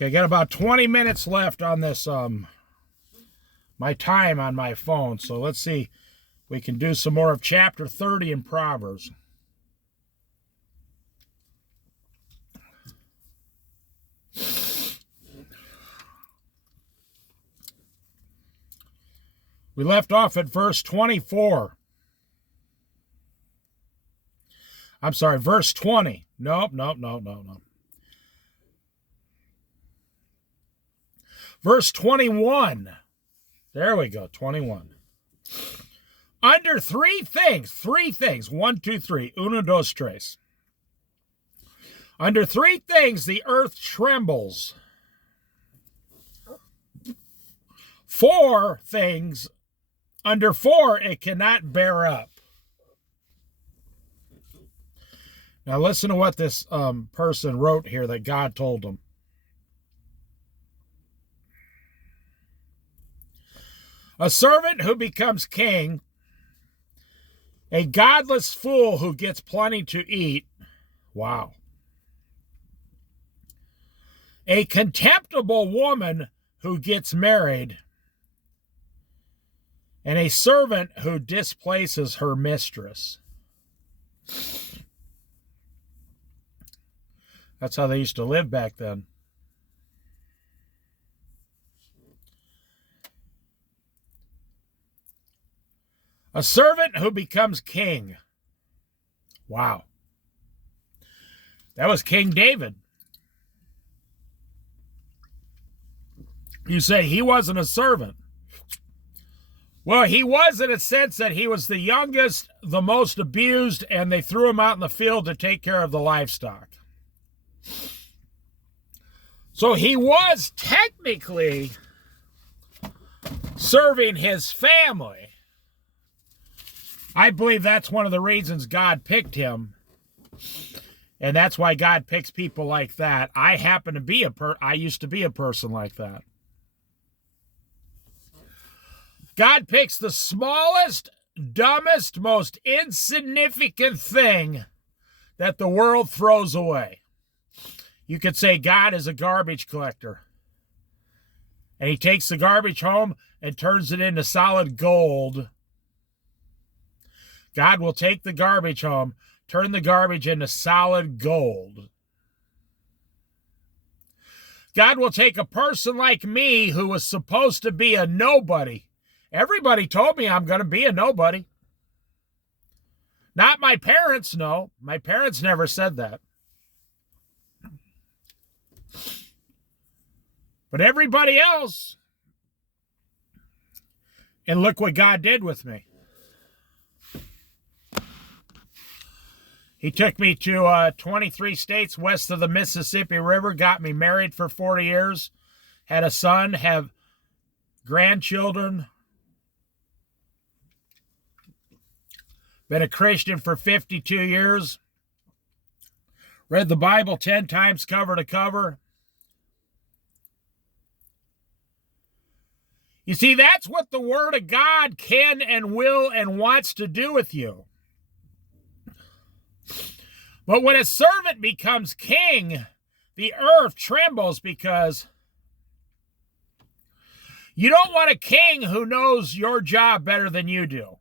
Okay, I got about 20 minutes left on this, my time on my phone. So let's see. We can do some more of chapter 30 in Proverbs. We left off at verse 24. I'm sorry, verse 20. Nope. Verse 21. There we go, 21. Under three things, 1, 2, 3, uno, dos, tres. Under three things the earth trembles. Four things, under four it cannot bear up. Now listen to what this person wrote here that God told them. A servant who becomes king, a godless fool who gets plenty to eat. Wow. A contemptible woman who gets married, and a servant who displaces her mistress. That's how they used to live back then. A servant who becomes king. Wow. That was King David. You say he wasn't a servant. Well, he was in a sense that he was the youngest, the most abused, and they threw him out in the field to take care of the livestock. So he was technically serving his family. I believe that's one of the reasons God picked him. And that's why God picks people like that. I happen to be I used to be a person like that. God picks the smallest, dumbest, most insignificant thing that the world throws away. You could say God is a garbage collector. And he takes the garbage home and turns it into solid gold. God will take the garbage home, turn the garbage into solid gold. God will take a person like me who was supposed to be a nobody. Everybody told me I'm going to be a nobody. Not my parents, no. My parents never said that. But everybody else. And look what God did with me. He took me to 23 states west of the Mississippi River, got me married for 40 years, had a son, have grandchildren, been a Christian for 52 years, read the Bible 10 times cover to cover. You see, that's what the Word of God can and will and wants to do with you. But when a servant becomes king, the earth trembles because you don't want a king who knows your job better than you do.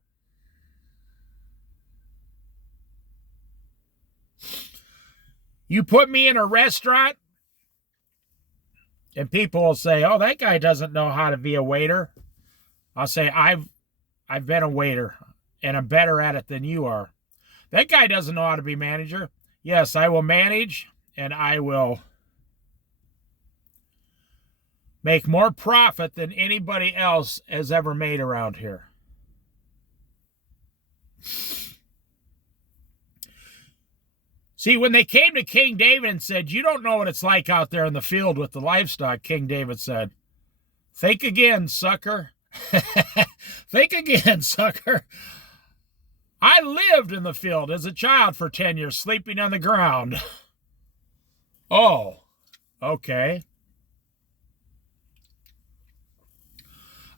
You put me in a restaurant, and people will say, oh, that guy doesn't know how to be a waiter. I'll say, I've been a waiter, and I'm better at it than you are. That guy doesn't know how to be manager. Yes, I will manage, and I will make more profit than anybody else has ever made around here. See, when they came to King David and said, you don't know what it's like out there in the field with the livestock, King David said, think again, sucker. Think again, sucker. I lived in the field as a child for 10 years, sleeping on the ground. Oh, okay.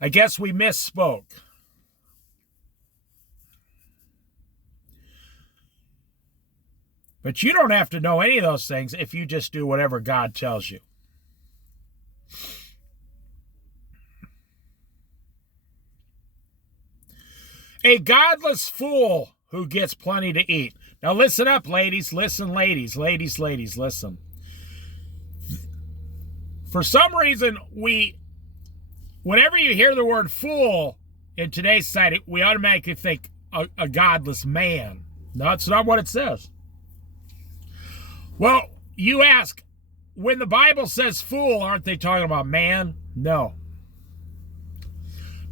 I guess we misspoke. But you don't have to know any of those things if you just do whatever God tells you. A godless fool who gets plenty to eat. Now listen up, ladies. Listen, ladies. Ladies, listen. For some reason, whenever you hear the word fool in today's society, we automatically think a godless man. No, that's not what it says. Well, you ask, when the Bible says fool, aren't they talking about man? No.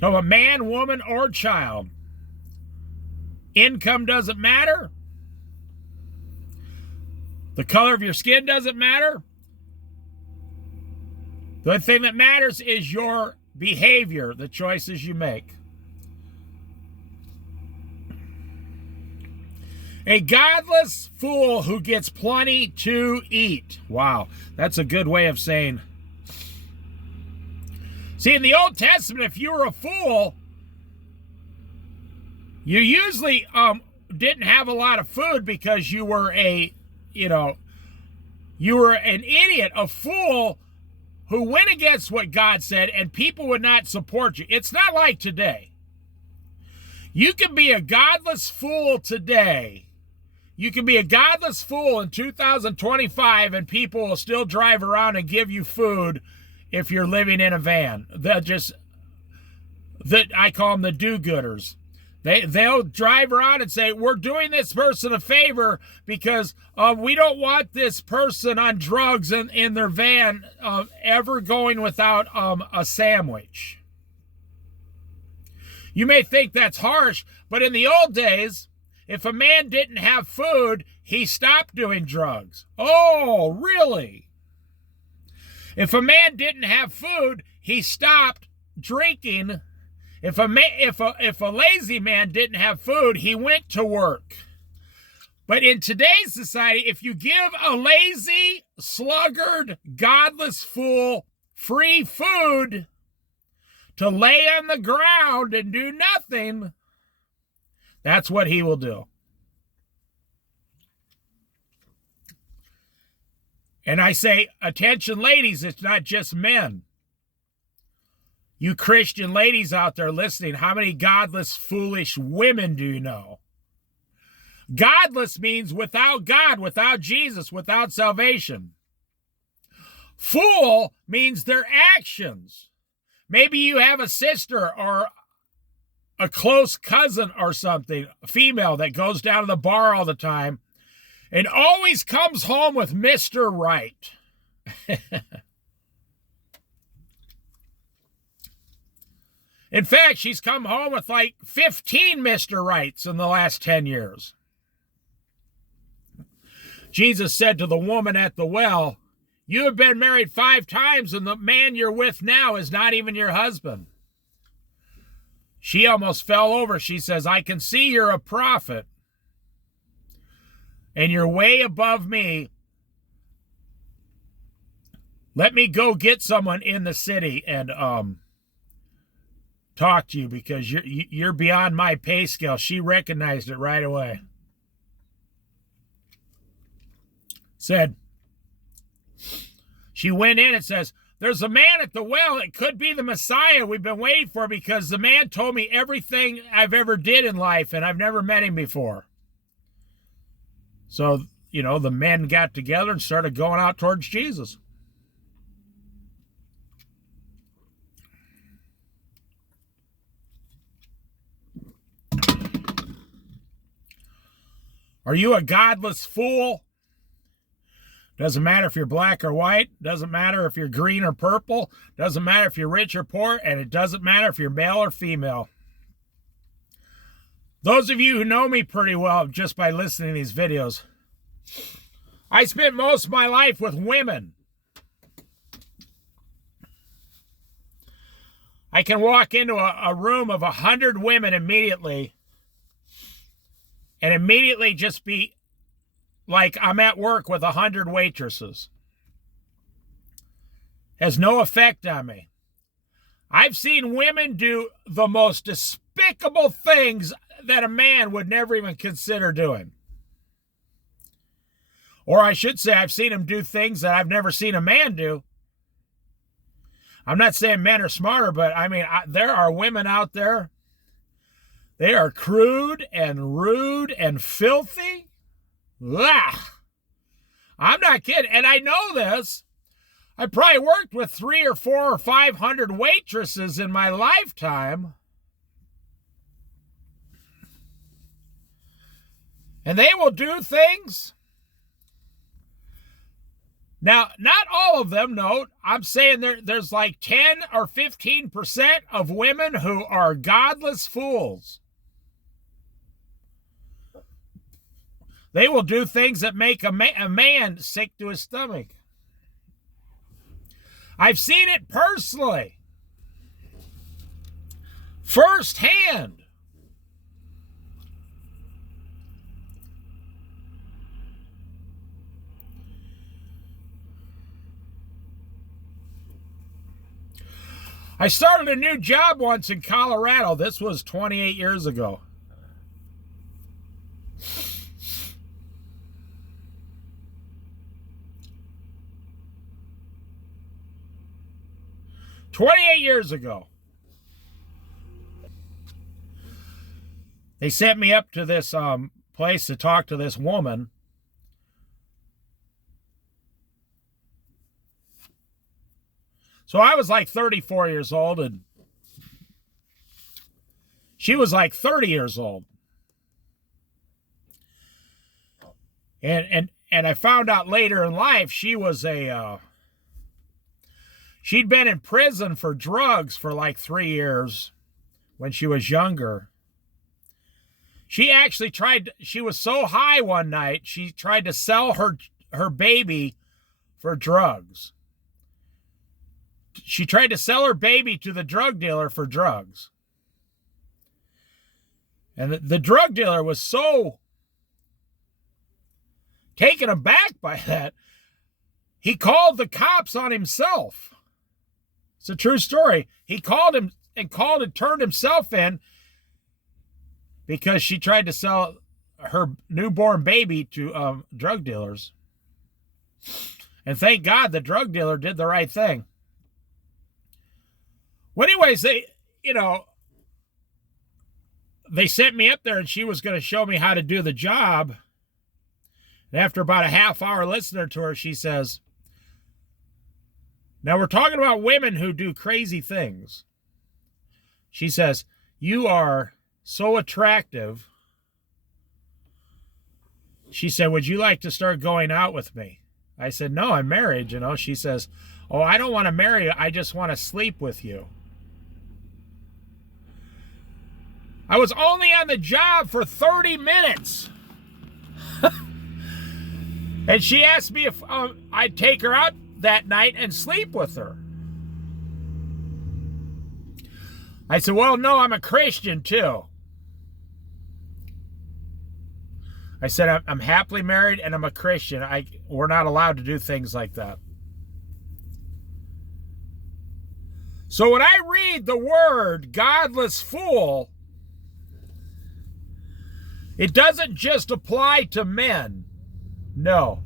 No, a man, woman, or child. Income doesn't matter. The color of your skin doesn't matter. The only thing that matters is your behavior, the choices you make. A godless fool who gets plenty to eat. Wow, that's a good way of saying. See, in the Old Testament, if you were a fool, you usually didn't have a lot of food because you were you were an idiot, a fool who went against what God said, and people would not support you. It's not like today. You can be a godless fool today. You can be a godless fool in 2025, and people will still drive around and give you food if you're living in a van. I call them the do-gooders. They'll drive around and say, we're doing this person a favor because we don't want this person on drugs in their van ever going without a sandwich. You may think that's harsh, but in the old days, if a man didn't have food, he stopped doing drugs. Oh, really? If a man didn't have food, he stopped drinking. If a lazy man didn't have food, he went to work. But in today's society, if you give a lazy, sluggard, godless fool free food to lay on the ground and do nothing, that's what he will do. And I say, attention ladies, it's not just men. You Christian ladies out there listening, how many godless, foolish women do you know? Godless means without God, without Jesus, without salvation. Fool means their actions. Maybe you have a sister or a close cousin or something, a female that goes down to the bar all the time and always comes home with Mr. Right. In fact, she's come home with like 15 Mr. Rights in the last 10 years. Jesus said to the woman at the well, you have been married 5 times and the man you're with now is not even your husband. She almost fell over. She says, I can see you're a prophet and you're way above me. Let me go get someone in the city and talk to you because you're beyond my pay scale. She recognized it right away. Said, she went in and says, there's a man at the well. It could be the Messiah we've been waiting for because the man told me everything I've ever did in life and I've never met him before. So, the men got together and started going out towards Jesus. Are you a godless fool? Doesn't matter if you're black or white. Doesn't matter if you're green or purple. Doesn't matter if you're rich or poor. And it doesn't matter if you're male or female. Those of you who know me pretty well just by listening to these videos, I spent most of my life with women. I can walk into a room of 100 women immediately and immediately just be like I'm at work with 100 waitresses. Has no effect on me. I've seen women do the most despicable things that a man would never even consider doing. Or I should say, I've seen them do things that I've never seen a man do. I'm not saying men are smarter, but I mean, there are women out there. They are crude and rude and filthy. Ugh. I'm not kidding. And I know this. I probably worked with 300 or 400 or 500 waitresses in my lifetime. And they will do things. Now, not all of them, note. I'm saying there's like 10 or 15% of women who are godless fools. They will do things that make a man sick to his stomach. I've seen it personally. Firsthand. I started a new job once in Colorado. This was 28 years ago. They sent me up to this place to talk to this woman. So I was like 34 years old, and she was like 30 years old. And I found out later in life she was she'd been in prison for drugs for like 3 years when she was younger. She actually she was so high one night, she tried to sell her baby for drugs. She tried to sell her baby to the drug dealer for drugs. And the drug dealer was so taken aback by that, he called the cops on himself. It's a true story. He called and turned himself in because she tried to sell her newborn baby to drug dealers. And thank God the drug dealer did the right thing. Well, anyways, they sent me up there, and she was going to show me how to do the job. And after about a half hour listening to her, she says, now we're talking about women who do crazy things. She says, you are so attractive. She said, would you like to start going out with me? I said, no, I'm married, She says, oh, I don't want to marry you. I just want to sleep with you. I was only on the job for 30 minutes. And she asked me if I'd take her out that night and sleep with her. I said, well, no, I'm a Christian too. I said, I'm happily married and I'm a Christian. We're not allowed to do things like that. So when I read the word godless fool, it doesn't just apply to men. No.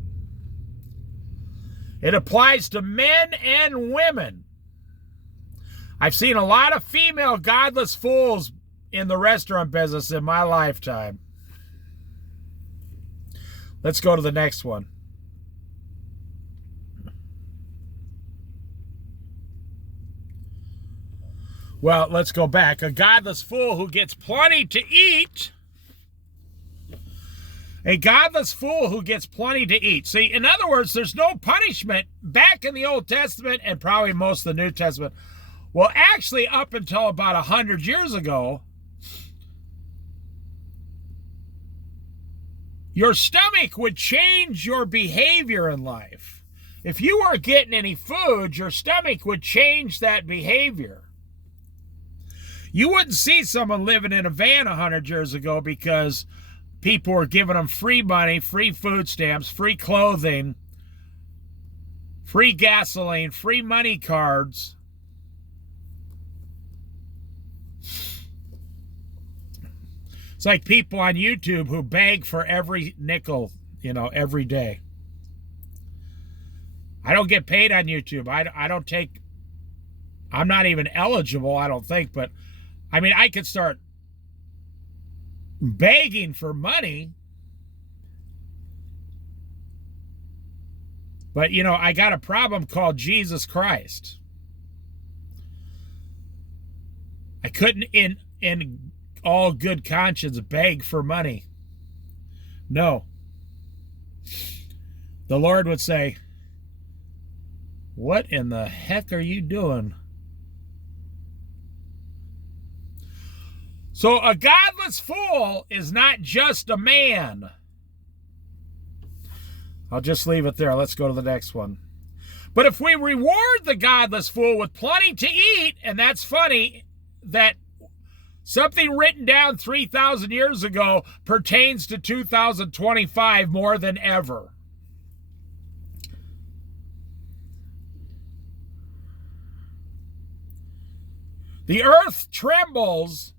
It applies to men and women. I've seen a lot of female godless fools in the restaurant business in my lifetime. Let's go to the next one. Well, let's go back. A godless fool who gets plenty to eat. A godless fool who gets plenty to eat. See, in other words, there's no punishment back in the Old Testament and probably most of the New Testament. Well, actually, up until about 100 years ago, your stomach would change your behavior in life. If you weren't getting any food, your stomach would change that behavior. You wouldn't see someone living in a van 100 years ago because people were giving them free money, free food stamps, free clothing, free gasoline, free money cards. It's like people on YouTube who beg for every nickel, every day. I don't get paid on YouTube. I don't take I'm not even eligible, I don't think, but I mean, I could start begging for money. But, you know, I got a problem called Jesus Christ. I couldn't, in all good conscience, beg for money. No. The Lord would say, what in the heck are you doing? So a godless fool is not just a man. I'll just leave it there. Let's go to the next one. But if we reward the godless fool with plenty to eat, and that's funny that something written down 3,000 years ago pertains to 2025 more than ever. The earth trembles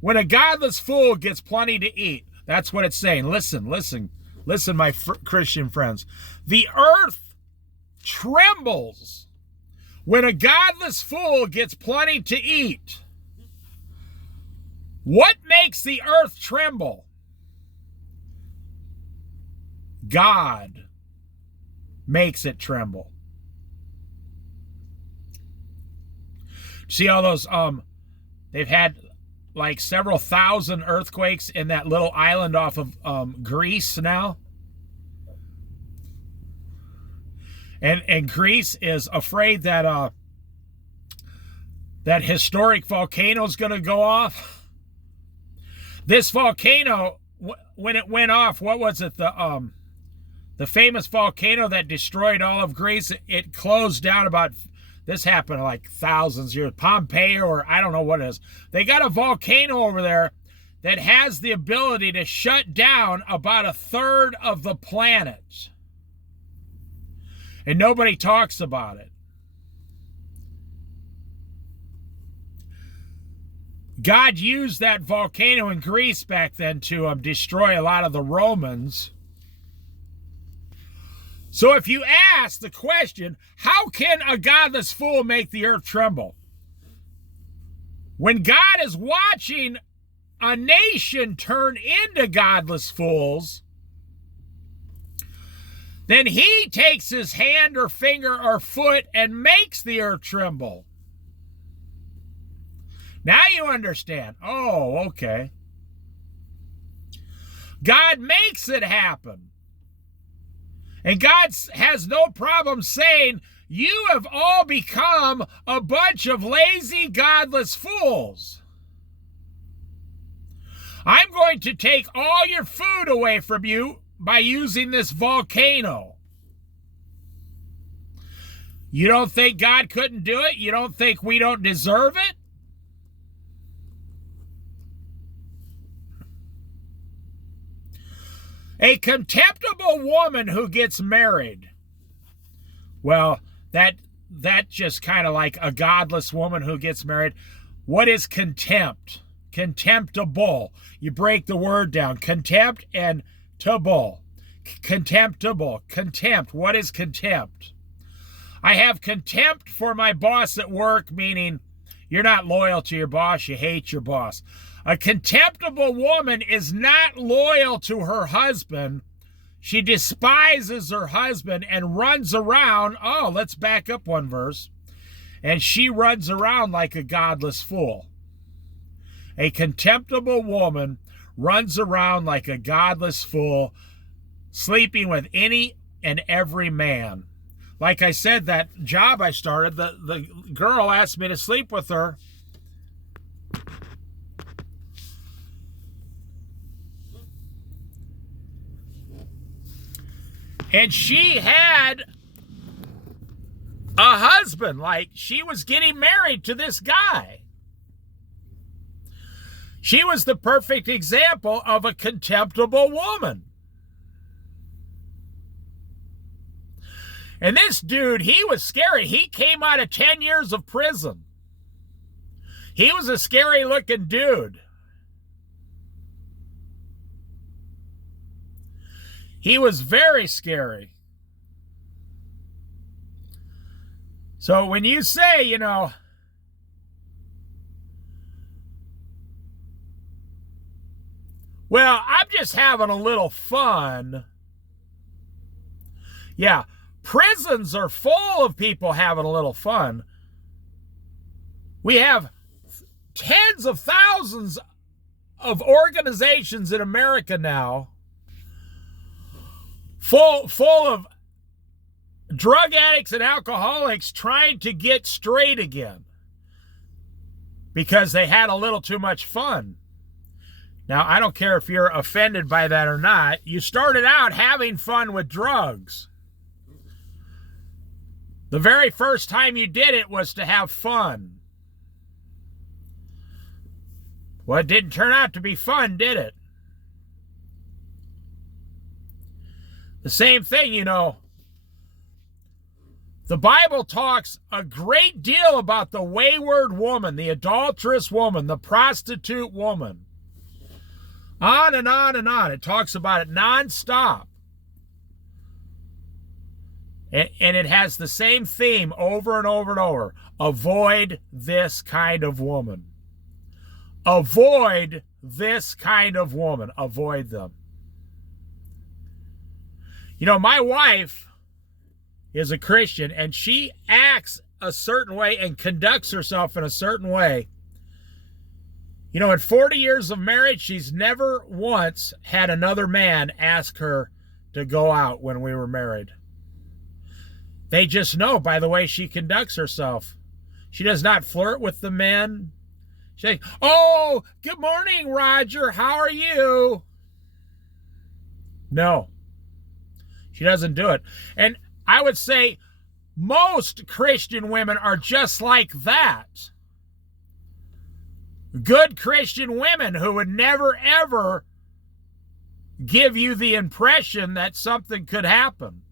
when a godless fool gets plenty to eat. That's what it's saying. Listen, my Christian friends. The earth trembles when a godless fool gets plenty to eat. What makes the earth tremble? God makes it tremble. See all those, they've had like several thousand earthquakes in that little island off of Greece now. And Greece is afraid that that historic volcano is going to go off. This volcano, when it went off, what was it? The famous volcano that destroyed all of Greece, it closed down about, this happened like thousands of years, Pompeii, or I don't know what it is. They got a volcano over there that has the ability to shut down about a third of the planet. And nobody talks about it. God used that volcano in Greece back then to destroy a lot of the Romans. So if you ask the question, how can a godless fool make the earth tremble? When God is watching a nation turn into godless fools, then he takes his hand or finger or foot and makes the earth tremble. Now you understand. Oh, okay. God makes it happen. And God has no problem saying, you have all become a bunch of lazy, godless fools. I'm going to take all your food away from you by using this volcano. You don't think God couldn't do it? You don't think we don't deserve it? A contemptible woman who gets married. Well, that just kind of like a godless woman who gets married. What is contempt? Contemptible. You break the word down. Contempt and table. Contemptible. Contempt. What is contempt? I have contempt for my boss at work, meaning you're not loyal to your boss, you hate your boss. A contemptible woman is not loyal to her husband. She despises her husband and runs around. Oh, let's back up one verse. And she runs around like a godless fool. A contemptible woman runs around like a godless fool, sleeping with any and every man. Like I said, that job I started, the girl asked me to sleep with her. And she had a husband, like she was getting married to this guy. She was the perfect example of a contemptible woman. And this dude, he was scary. He came out of 10 years of prison. He was a scary looking dude. He was very scary. So when you say, well, I'm just having a little fun. Yeah, prisons are full of people having a little fun. We have tens of thousands of organizations in America now full of drug addicts and alcoholics trying to get straight again because they had a little too much fun. Now, I don't care if you're offended by that or not. You started out having fun with drugs. The very first time you did it was to have fun. Well, it didn't turn out to be fun, did it? The same thing, the Bible talks a great deal about the wayward woman, the adulterous woman, the prostitute woman. On and on and on. It talks about it nonstop. And it has the same theme over and over and over. Avoid this kind of woman. Avoid this kind of woman. Avoid them. My wife is a Christian, and she acts a certain way and conducts herself in a certain way. In 40 years of marriage, she's never once had another man ask her to go out when we were married. They just know by the way she conducts herself. She does not flirt with the men. She's like, oh, good morning, Roger. How are you? No, she doesn't do it. And I would say most Christian women are just like that. Good Christian women who would never, ever give you the impression that something could happen.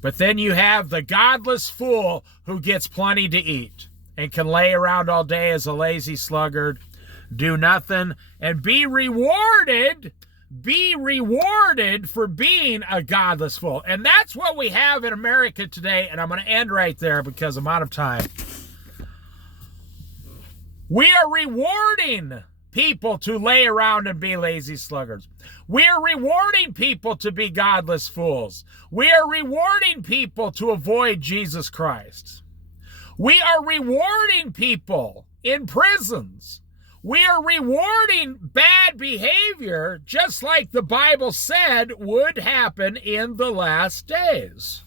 But then you have the godless fool who gets plenty to eat and can lay around all day as a lazy sluggard, do nothing, and be rewarded for being a godless fool. And that's what we have in America today, and I'm going to end right there because I'm out of time. We are rewarding people to lay around and be lazy sluggards. We are rewarding people to be godless fools. We are rewarding people to avoid Jesus Christ. We are rewarding people in prisons. We are rewarding bad behavior, just like the Bible said would happen in the last days.